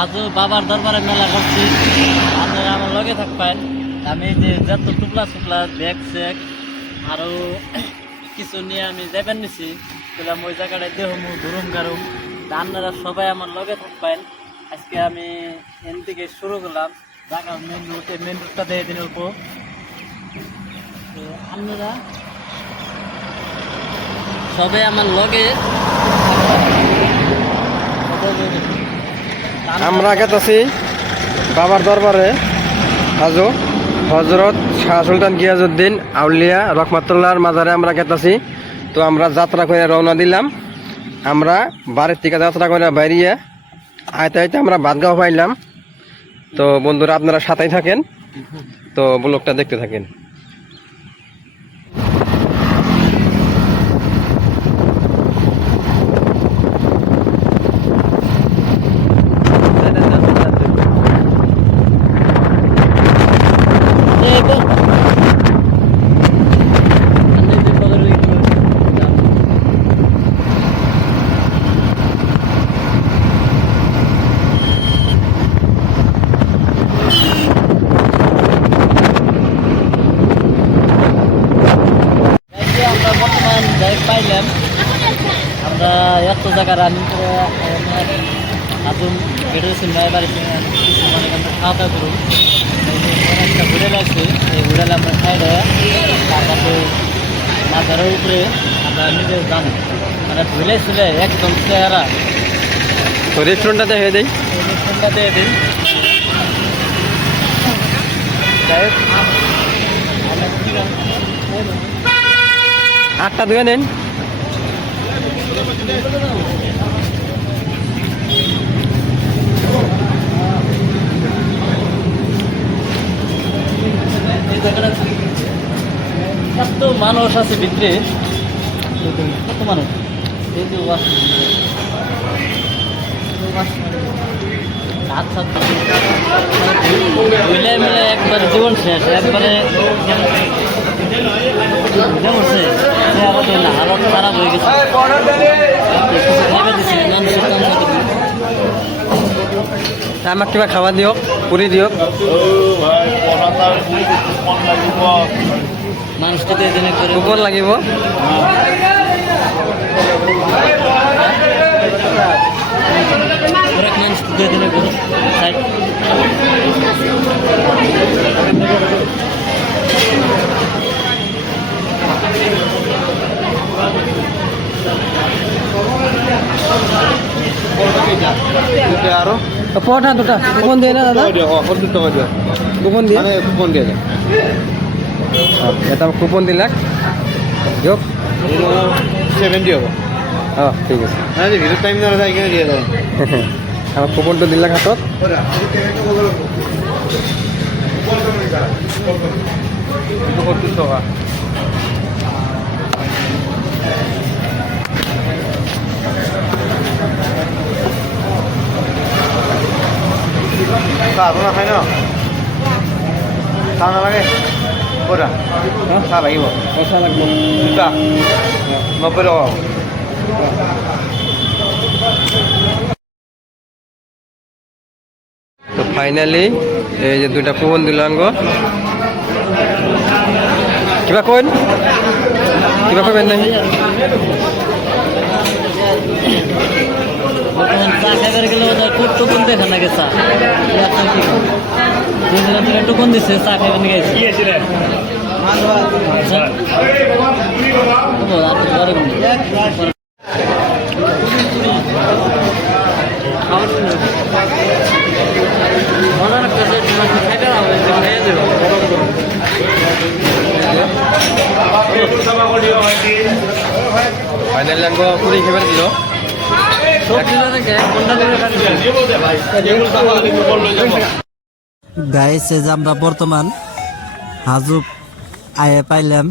হাজু বাবার দরবারে মেলা করছি, আপনারা আমার লগে থাকবেন। আমি যে যত টুকলা টুকলা ব্যাগ স্যাগ আরও কিছু নিয়ে আমি যাবেন নিছি, বললাম ওই জায়গাটায় দেহমু ঘুরুম গারুম, আপনারা সবাই আমার লগে থাকবেন। আজকে আমি এন থেকে শুরু করলাম, ঢাকা মেন রুটটা দিয়ে দিন অল্প। তো আপনারা সবাই আমার লগে আমরা গেছি বাবার দরবারে হাজু হজরত শাহ সুলতান গিয়াজউদ্দিন আউলিয়া রহমাতুল্লাহর মাজারে আমরা গেছি। তো আমরা যাত্রা করে রওনা দিলাম। আমরা বাড়ির থেকে যাত্রা করে বাইরিয়ে আইতে আইতে আমরা বাদগাঁও পাইলাম। তো বন্ধুরা আপনারা সাথেই থাকেন, তো ব্লগটা দেখতে থাকেন। পাইলাম আমরা এত জায়গা রানিং করে আজম বেরোছি নয় বাড়িতে মানে আমরা খাওয়া দাওয়া করুন। একটা হোটেল আছে, এই হোটেলে আমরা খাই দেয়, তারপরে মাথার উপরে আমরা নিজে জানি মানে ধুলে ছিলে একদম চেহারা। তো রেস্টুরেন্টটা দেখে দেই, রেস্টুরেন্টটা দিয়ে দিই। যাই হোক 8টা দুয়ে নেন। এত মানুষ আছে ভিতরে, কত মানুষ এই যে মিলে মিলে একবার জীবন শেষ, একবারে হালত খারাপ হয়ে গেছে। আমাক কিবা খাওয়া দিয়ক, পুরি দিয়ক। মানুষটা তো এদিনে করে কুপন লাগিব। মানুষ তো এদিনে করে আরো পটা দুটা কুপন দিয়ে না দাদা, কুপন দিয়ে কুপন দিয়ে এটা কুপন দিলাক দিয়ক 70 হব। ঠিক আছে। ভিতর টাইম না এখানে দিয়ে দেয়। আমার কুপনটা দিলাক হাতত। আপনার খাই না চা না লাগে ওরা চা লাগিব, পয়সা লাগবে দুটা 90 টাকা। তো ফাইনালি এই যে দুইটা কুপন দিলাম গো। কিবা কইন, কিবা কইবেন নাই? চা খাইবার গেলে টুকুন দেখে না গেছা টুকুন দিচ্ছে চা খাইবার গেছে। ফাইনালি আমি পুরি খেবার দিল। গাইস এই যে আমরা বর্তমান হাজুক আয়ে পাইলাম।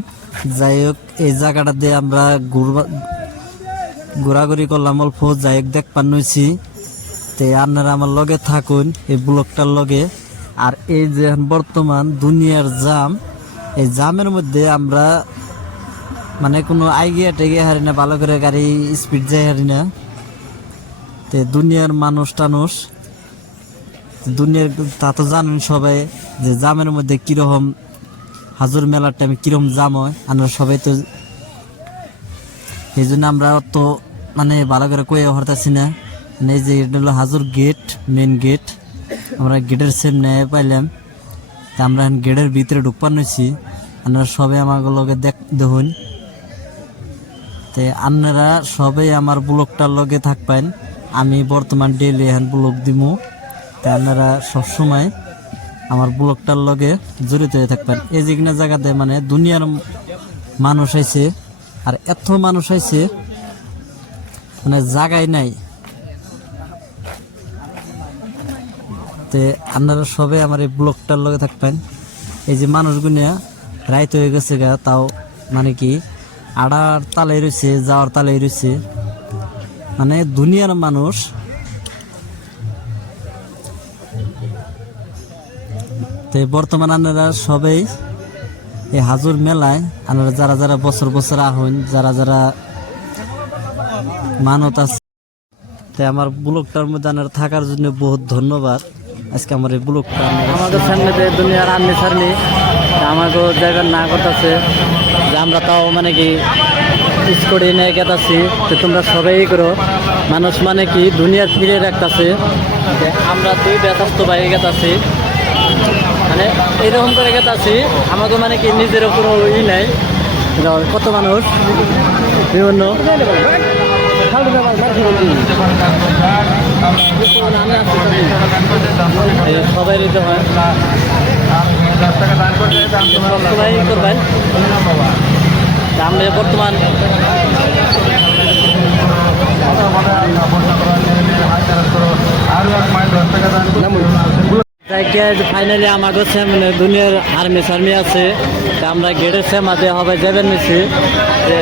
যাই হোক এই জায়গাটা দিয়ে আমরা ঘোরাঘুরি করলাম অল্প, যাই হোক দেখ পান্নছি। তো আপনারা আমার লগে থাকুন এই ব্লগটার লগে। আর এই যে বর্তমান দুনিয়ার জাম, এই জামের মধ্যে আমরা মানে কোনো আইগিয়া টেগিয়া হারি না, ভালো করে গাড়ি স্পিড যাই হারি না। তে দুনিয়ার মানুষ টানুষ দুনিয়ার তা তো জানেন সবাই যে জামের মধ্যে কিরকম হাজুর মেলার টাইমে কিরকম জাম হয়, আমরা সবাই তো এই জন্য আমরা তো মানে ভালো করে কয়ে হরতাছি না। মানে এই যে এটা হলো হাজুর গেট, মেন গেট, আমরা গেটের সামনে পাইলাম, তা আমরা গেটের ভিতরে ঢুকপান হয়েছি। আপনারা সবাই আমার লগে দেখুন, তো আপনারা সবাই আমার ব্লগটার লগে থাকবেন। আমি বর্তমান ডেইলি এখন ব্লগ দিমু, তা আপনারা সবসময় আমার ব্লগটার লগে জড়িত হয়ে থাকবেন। এই যে কিনা জায়গাতে মানে দুনিয়ার মানুষ আইছে, আর এত মানুষ আইছে মানে জায়গায় নাই। তে আপনারা সবাই আমার এই ব্লগটার লগে থাকবেন। এই যে মানুষগুলো রাইত হয়ে গেছে গা, তাও মানে কি আড়ার তালে রয়েছে, যাওয়ার তালে রয়েছে, মানে দুনিয়ার মানুষ। তো বর্তমান আপনারা সবাই এই হাজুর মেলায় আপনারা যারা যারা বছর বছর আহন, যারা যারা মানত আছে, তাই আমার ব্লগটার মধ্যে আপনারা থাকার জন্য বহুত ধন্যবাদ। আজকে আমার এই ব্লগটা আমাদের সামনে দুনিয়ার আর্মি সার্মি আমাকে জায়গার না করতেছে যে আমরা তাও মানে কি স্কোরে নিয়ে গেতাছি, তো তোমরা সবাই করো। মানুষ মানে কি দুনিয়ার ফিরে রাখতেছে, আমরা দুই ব্যস্ত বাইরে গেতাছি, মানে এইরকম করে গেতাছি। আমাকে মানে কি নিজের কোনো ই নাই, কত মানুষ বিভিন্ন সবাই নিতে হয়, সবাই করবেন। আমরা বর্তমান ফাইনালি আমাকে মানে দুনিয়ার আর্মি সার্মি আছে, আমরা গেটের সেমাতে হবে যাবেন নিছি যে